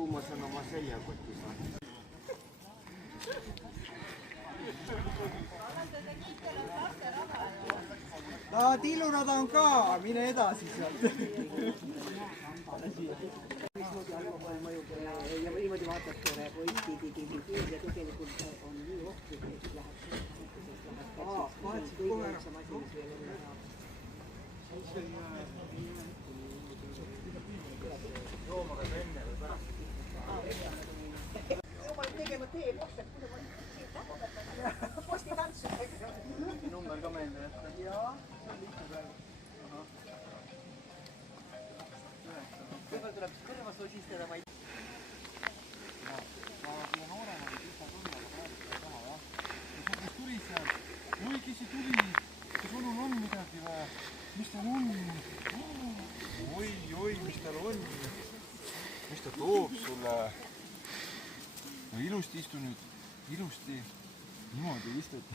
kuhu ma saan oma seljakoti saada. Tiilurada on ka, mine edasi sealt. Ja niimoodi vaatad, kui keegi ja tegelikult on nii ohtlik, et läheb Loomaga enne või pärast. ma olen tegema teepostet, kui ma postitantsu. Number ka meelde jätta. Jaa, see on lihtne praegu. Võib-olla tuleb kõrvas losistada, ma ei tea. Ma kui noorema oli üsna tunne, aga praegu seda taha, jah. Ja see, kes tuli seal, oi, kes see tuli, kas onul on midagi või? Mis tal on? Oi, mis tal on? Mis ta toob sulle? No ilusti istu nüüd, ilusti. Niimoodi istud.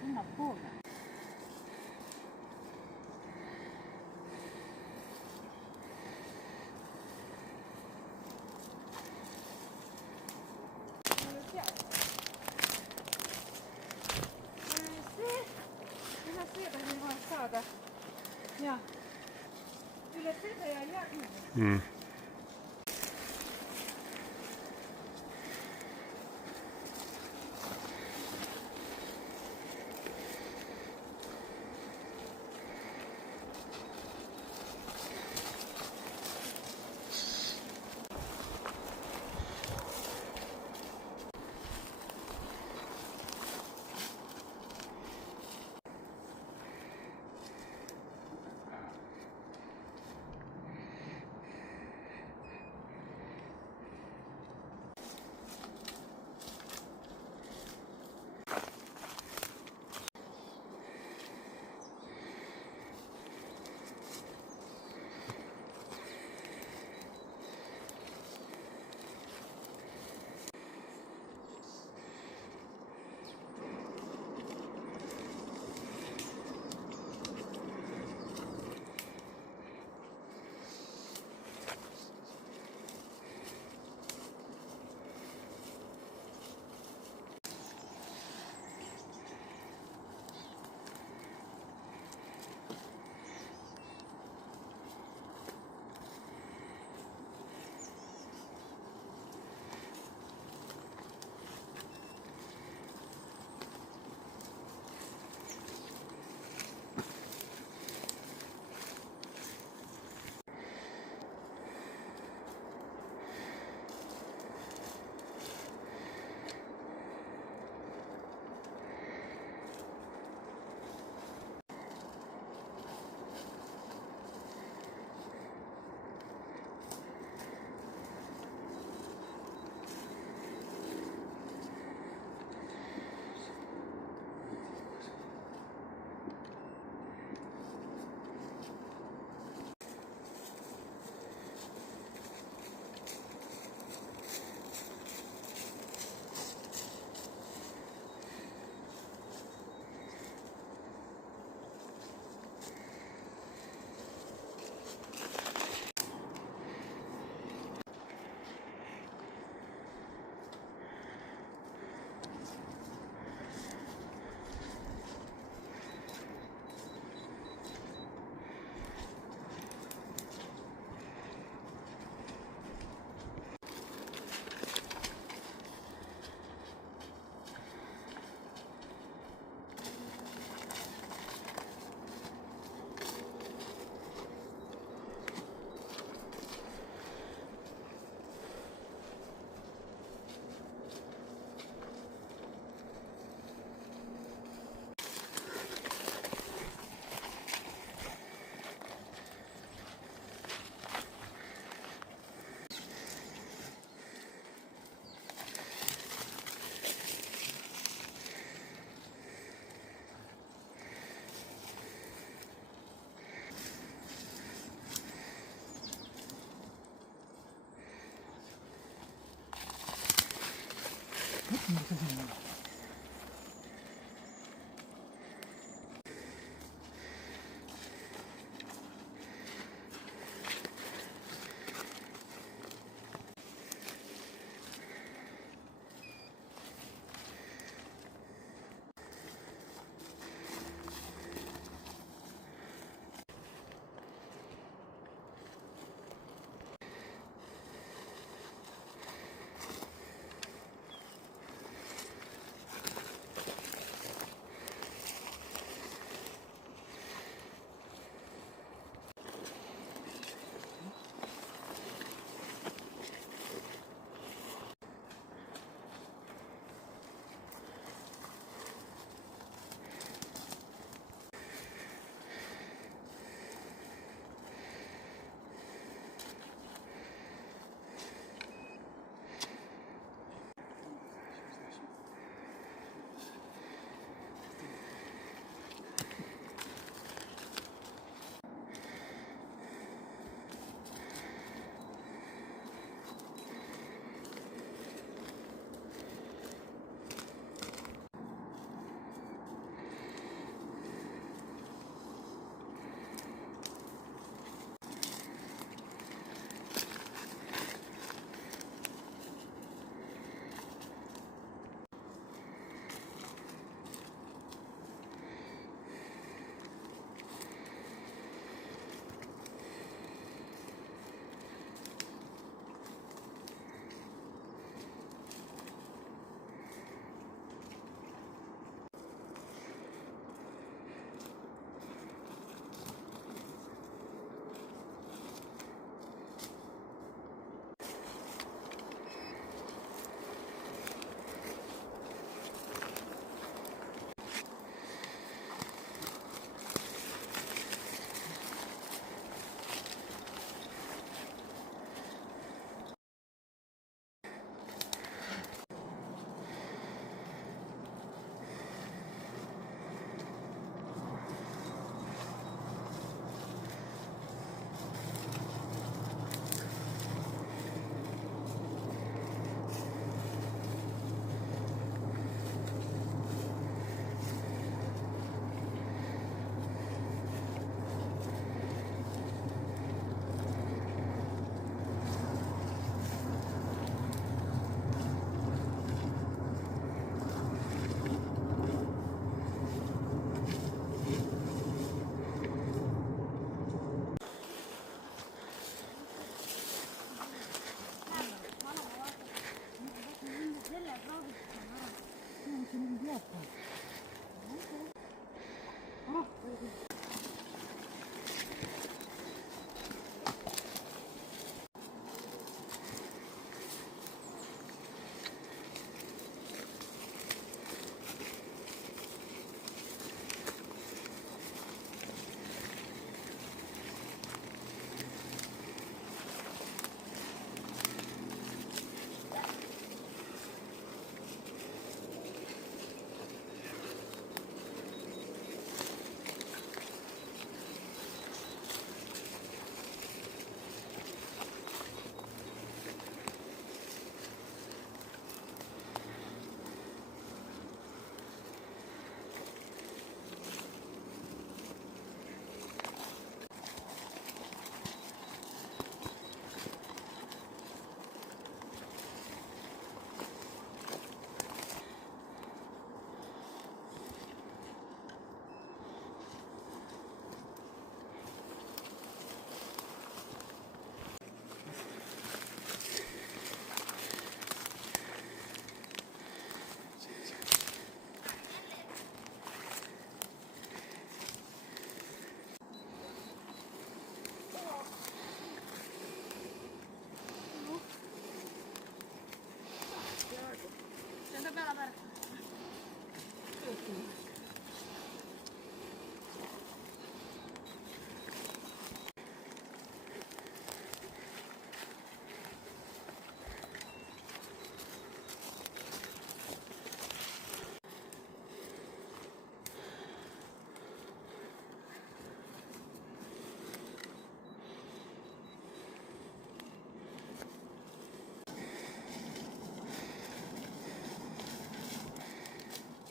Sinnapoole. Saada. Ja. Üle seda ja järgmine.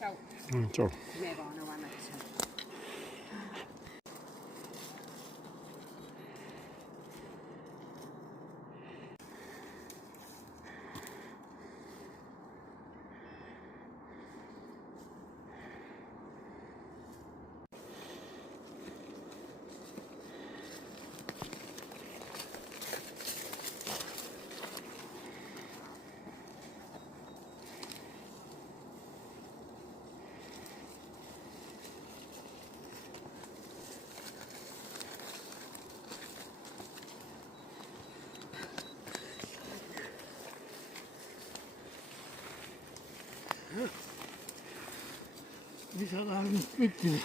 Ciao. Ciao. Me vanno avanti. Missä tää on nyt pitkin?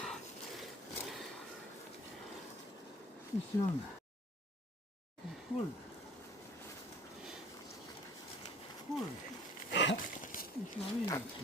Missä on? Kuule. Kuule. Missä on viimeksi?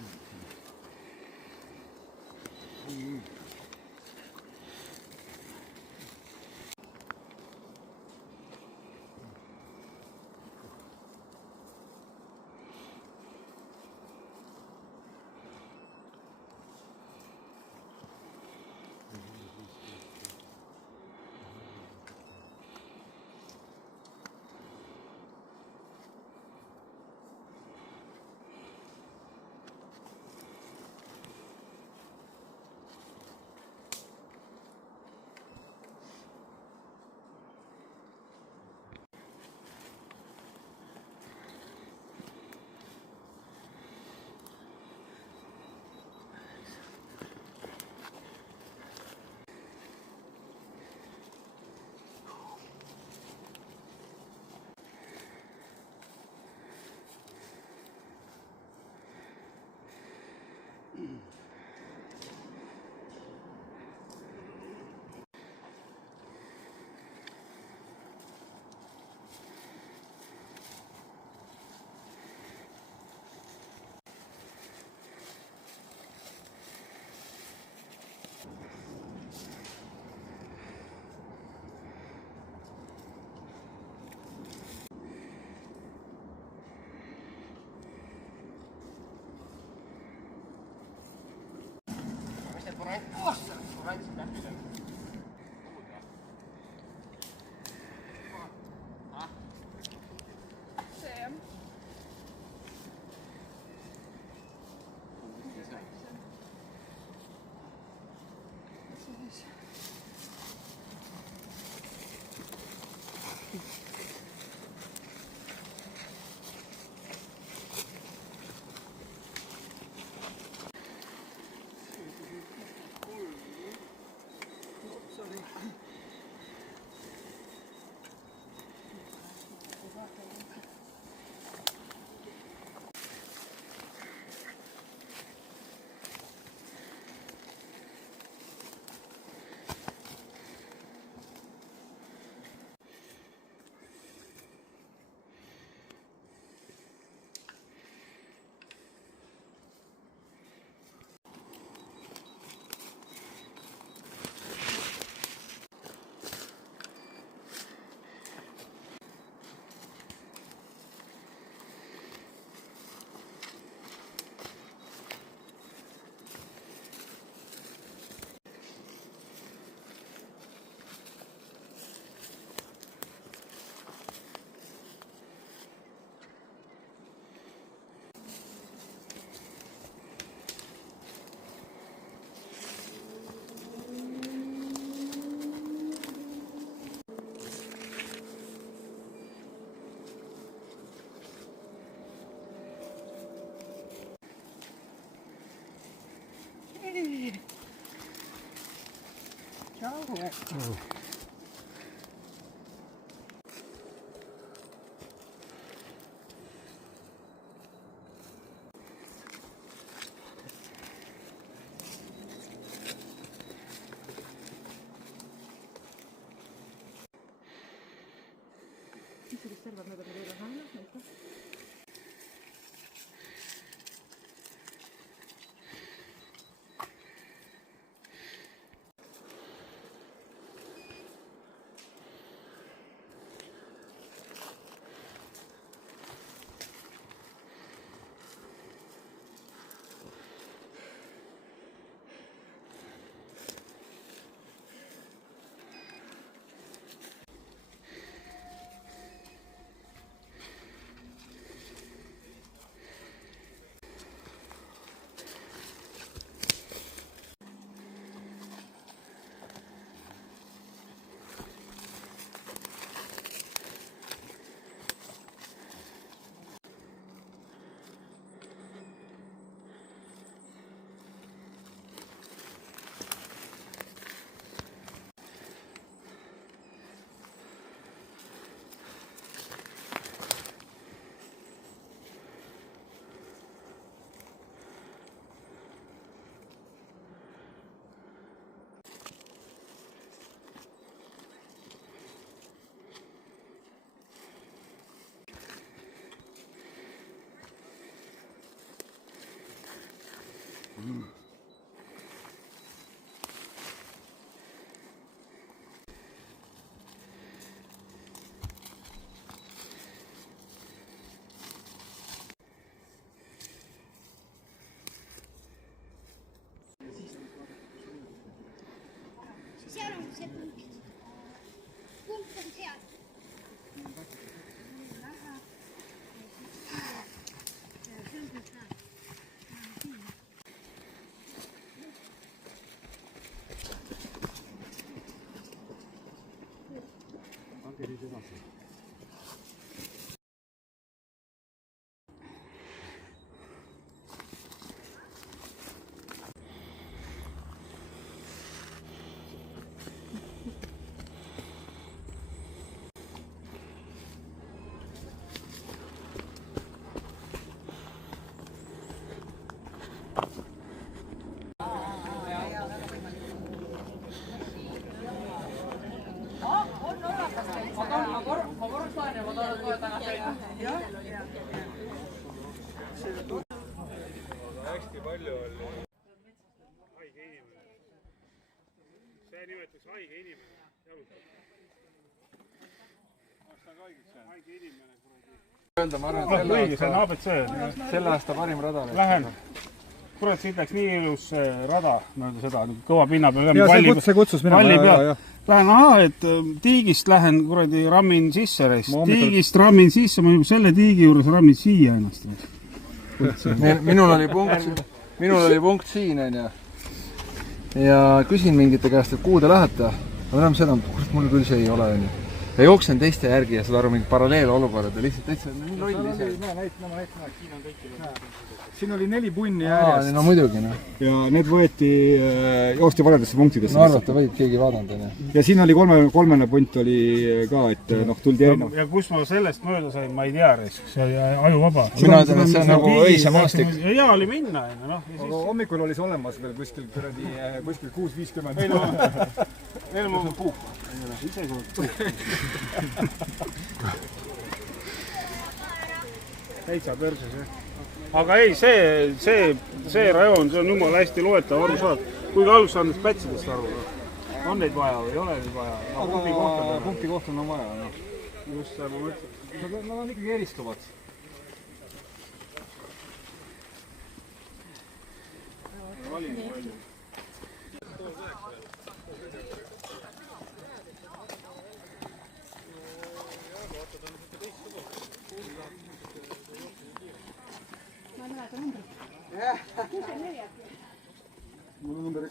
Sam. Ciao. Chi si riserva a me per vedere la nonna? Ecco. Seal on see punkt. Punkt on seal. Hästi palju oli haige inimene. See nimetatakse haige inimene. Haige inimene. Öelda, ma arvan, et selle aasta parim rada. Lähen. Kurat, siit läks nii ilus rada mööda seda kõva pinna peal. Ja see kutsus minema. Lähen, et tiigist lähen kuradi rammin sisse reist. Tiigist rammin sisse, ma juba selle tiigi juures rammin siia ennast. Minul oli punkt siin, onju. Ja küsin mingite käest, et kuhu te lähete? Ma enam seda, kurat, mul küll see ei ole, onju. Ja jooksen teiste järgi ja saad aru, mingi paralleelolukorrad ja lihtsalt täitsa nii lolli see. Siin oli 4 punni järjest. No muidugi, noh. Ja need võeti, joosti valedesse punktidesse. No arvata võib, keegi vaadanud, onju. Ja siin oli kolmene punt oli ka, et tuldi erinev. Ja kus ma sellest mööda sain, ma ei tea, see oli ajuvaba. Mina ütlen, et see on nagu õise maastik. Ja oli minna, noh. Aga hommikul oli see olemas veel kuskil 6.50. Veel mul on puuk. Ise kui täitsa pörses, jah. Aga ei, see rajoon, see on jumala hästi loetav, aru saad. Kuigi alus saan nendest pätsidest aru. On neid vaja või ei ole neid vaja? Aga punkti kohta on vaja. Just see, ma mõtlen. Nad on ikkagi eristuvad. Mul on number 1.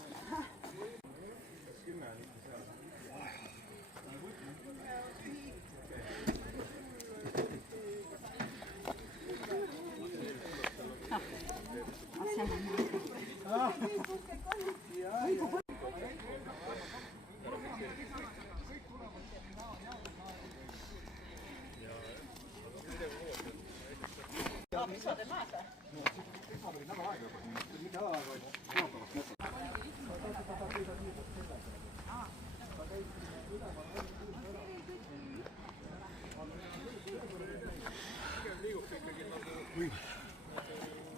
Või?